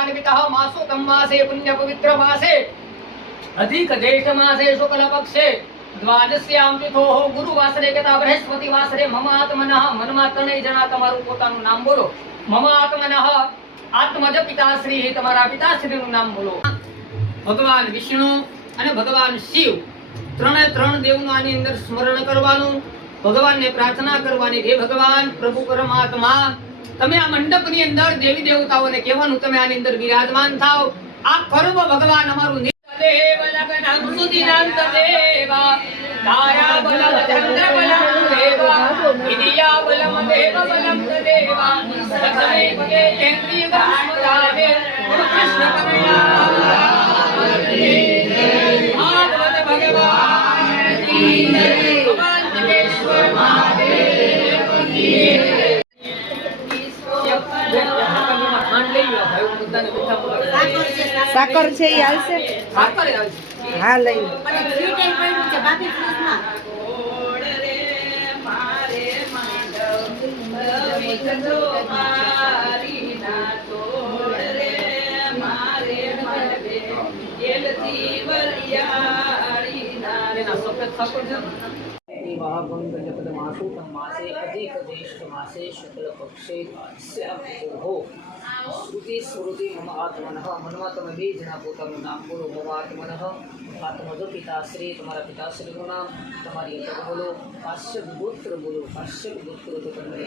वर्षान्वितः मासोऽयं मासे पुण्यपवित्रमासे अधिक ज्येष्ठमासे शुक्लपक्षे द्वादश्याम तिथोः गुरुवासरे गता बृहस्पतिवासरे मम आत्मनः મનમાં ત્રણેય જણા તમારું પોતાનું નામ બોલો. મમ આત્મનઃ આત્મજ પિતાશ્રી તમારા પિતાશ્રીનું નામ બોલો. ભગવાન વિષ્ણુ અને ભગવાન શિવ ત્રણ દેવનું આની અંદર સ્મરણ કરવાનું, ભગવાનને પ્રાર્થના કરવાની. હે ભગવાન પ્રભુ પરમાત્મા, તમે આ મંડપની અંદર દેવી દેવતાઓને કહેવાનું તમે આની અંદર વિરાજમાન થાઓ. આ પર્વ ભગવાન અમારું દેવ લગ્નમ સુદિનાંત દેવા તારા બલમ ચંદ્ર બલમ દેવા વિદ્યા બલમ દેવ બલમ દેવા સખરે પગે ચેન્દ્રિય ગણપતાવે કૃષ્ણ કનૈયા ભાગવત ભગવાન કી જય. ભગવાન જગેશ્વર મહાદેવ કી સાકર છે એ હાલશે? હા લઈ मासे अधिक ज्येष्ठ मासे शुक्ल पक्षे श्रुति स्मृति मम आत्मनः મનમાં તમે બે જણા પોતાનું નામ બોલો. મમ આત્મનઃ આત્મજો પિતાશ્રી તમારા પિતાશ્રીનું નામ, તમારી અંતર બોલો. કાશ્યપ ગોત્ર બોલો. કાશ્યપ ગોત્ર તો તમને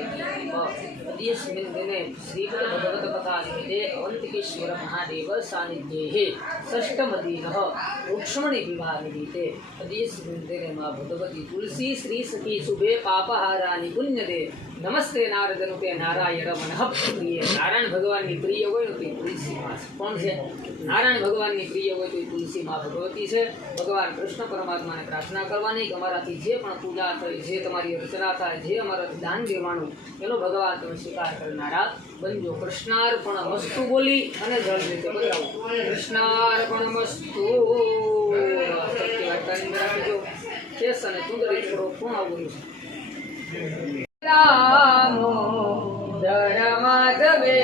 અદ્યસ્મિન દિને શ્રીમદ ભગવત કથા નિમિત્તે અવંતિકેશ્વર મહાદેવ સાનિધ્યે ષષ્ઠમ દિનઃ રૂક્ષ્મણી વિવાહ નિમિત્તે અદ્યસ્મિન દિને મા ભગવતી તુલસી શ્રી સખી શુભે પાપહારાની પુણ્યદે નમસ્તે નારદ રૂપે નારાયણ મનઃ પ્રિય. નારાયણ ભગવાનની પ્રિય હોય તો તુલસી માં કોણ છે? નારાયણ ભગવાનની પ્રિય હોય તો તુલસી માં ભગવતી છે. ભગવાન કૃષ્ણ પરમાત્માને પ્રાર્થના કરવાની કે અમારાથી જે પણ પૂજા થાય, જે તમારી રચના થાય, જે અમારાથી દાન દેવાનું એનો ભગવાન તમે સ્વીકાર કરનારા બનજો. કૃષ્ણાર્પણ મસ્તુ બોલી અને જળ રીતે બતાવો. કૃષ્ણાર્પણ મસ્તુ રાખજો. કેસ અને ચુંદડી થોડો કોણ આવું છે? રામો ધર્માધવે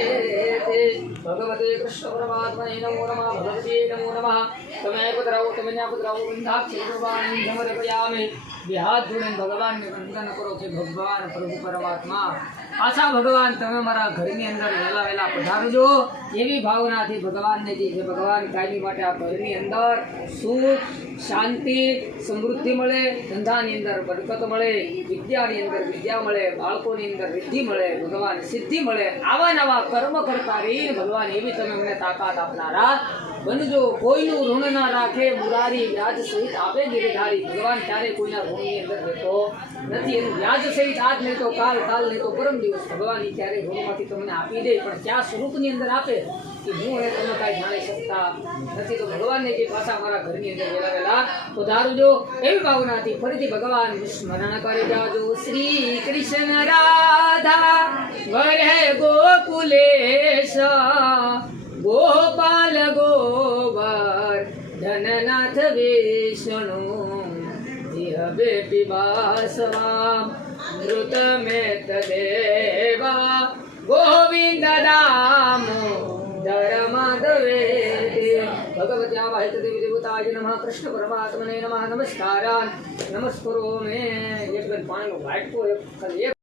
ભગવતે કૃષ્ણ પરમાત્માને નમો નમઃ. ભગવતે નમો નમઃ. તમે પધરાવો, તમે ત્યાં પધરાવો. બંધાક્ષી ભગવાન સમર્પયામિ. બે હાથ જોડીને ભગવાનને વંદન કરો કે ભગવાન પ્રભુ પરમાત્મા પાછા ભગવાન તમે મારા ઘરની અંદર વહેલા વહેલા પધારજો. એવી ભાવનાથી ભગવાનને જે છે ભગવાન કાયમી માટે આ ઘરની અંદર સુખ શાંતિ સમૃદ્ધિ મળે, ધંધાની અંદર બરકત મળે, વિદ્યાની અંદર વિદ્યા મળે, બાળકોની અંદર રિદ્ધિ મળે, ભગવાન સિદ્ધિ મળે. આવા નવા કર્મ કરતા રહી ભગવાન એવી તમે અમને તાકાત આપનારા બનજો. કોઈનું ઋણ ના રાખે મુરારી વ્યાજ સહિત આપે ગિરધારી. ભગવાન ક્યારે કોઈના ઋણની અંદર રહેતો નથી. એનું વ્યાજ સહિત આજ નહીં તો કાલ, કાલ નહીં તો પરમ દિવસ ભગવાન ક્યારે ઋણમાંથી તમને આપી દે, પણ ક્યાં સ્વરૂપની અંદર આપે કે હું એને તમે કાંઈ જાણી શકતા નથી. તો ભગવાનને જે પાછા અમારા ઘરની અંદર વહેલા વહેલા પધારજો એવી ભાવનાથી ફરીથી ભગવાન સ્મરણ કરી જાજો. શ્રી કૃષ્ણ રાધા વરે ગોકુલેશ ગોપાલ ગોવર ધનનાથ વિષ્ણુ જીહબે પિબાસવા મૃત મેત દેવા ગોવિંદ દામો ધર્માધવે. ભગવતી આવાહિત દેવી દેવતાય નમઃ. કૃષ્ણ પરમાત્મને નમઃ. નમસ્કારાન નમસ્કરો મે. એક બેન પાણીનો વાટકો એક ખાલી એક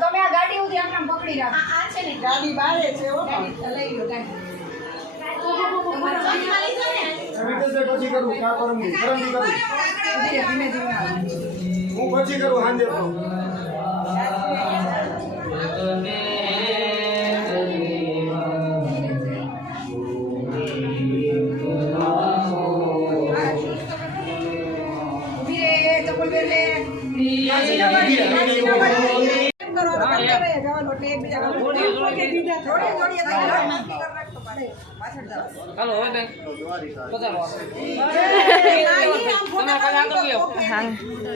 તમે આ ગાડી ઉધી આમ પકડી રાખો. આ છે ને ગાડી બારે છે. લઈ લો ગાડી. પછી કરું કા કરું ધીમે ધીમે હું પછી કરું હાંજે કરો તો હા, બંને એમ. વયે જવાનું એટલે એકબીજા જોડીએ જોડીએ જોડીએ જોડીએ થઈ જાય. પાછળ જાઓ. ચાલો હવે બેન દ્વારિકા પધારો એ, ના, ઈ આમ તમે ફોટા આગળ ગયો પાડીને